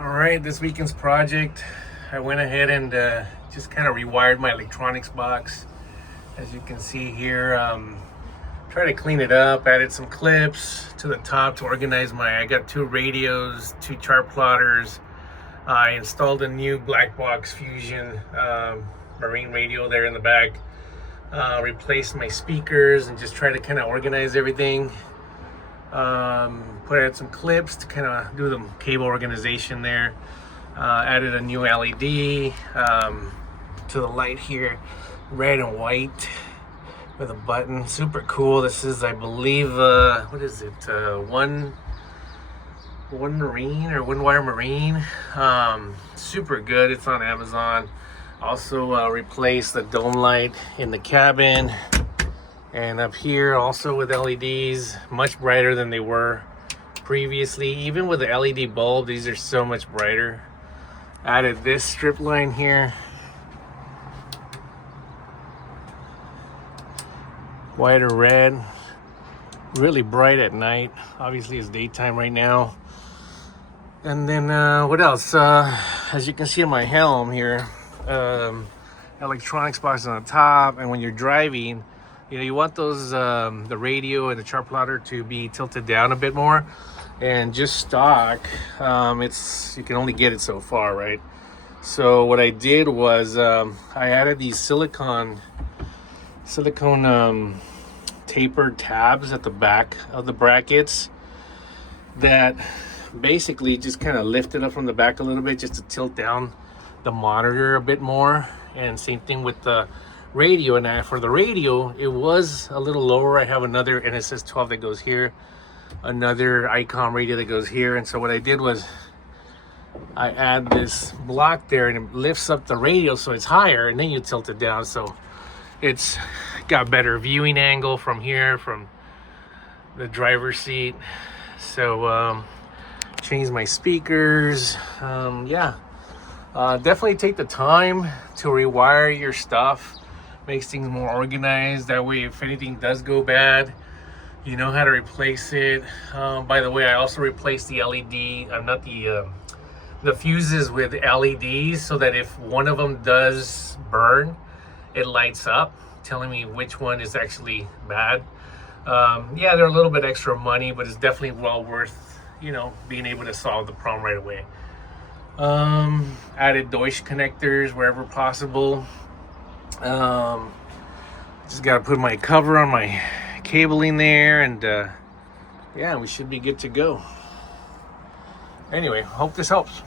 Alright, this weekend's project, I went ahead and just kind of rewired my electronics box. As you can see here, try to clean it up, added some clips to the top to organize I got two radios, two chart plotters. I installed a new black box Fusion marine radio there in the back. Replaced my speakers and just try to kind of organize everything. Put out some clips to kind of do the cable organization there. Added a new LED to the light here, red and white with a button. Super cool. This is, I believe, what is it? One Marine or One Wire Marine. Super good. It's on Amazon. Also replaced the dome light in the cabin. And up here also with LEDs, much brighter than they were previously. Even with the LED bulb, these are so much brighter. Added this strip line here. White or red. Really bright at night. Obviously it's daytime right now. And then what else? As you can see on my helm here, electronics box on the top. And when you're driving, you want those the radio and the chart plotter to be tilted down a bit more, and just stock you can only get it so far, right? So what I did was I added these silicone tapered tabs at the back of the brackets that basically just kind of lift it up from the back a little bit, just to tilt down the monitor a bit more. And same thing with the radio. And for the radio, it was a little lower. I have another NSS 12 that goes here, another ICOM radio that goes here. And so what I did was I add this block there, and it lifts up the radio so it's higher, and then you tilt it down, so it's got better viewing angle from here, from the driver's seat. So changed my speakers. Definitely take the time to rewire your stuff. Makes things more organized. That way, if anything does go bad, you know how to replace it. By the way, I also replaced the LED, not the fuses with LEDs, so that if one of them does burn, it lights up, telling me which one is actually bad. Yeah, they're a little bit extra money, but it's definitely well worth, being able to solve the problem right away. Added Deutsch connectors wherever possible. Just got to put my cover on my cabling there, and yeah, we should be good to go. Anyway, hope this helps.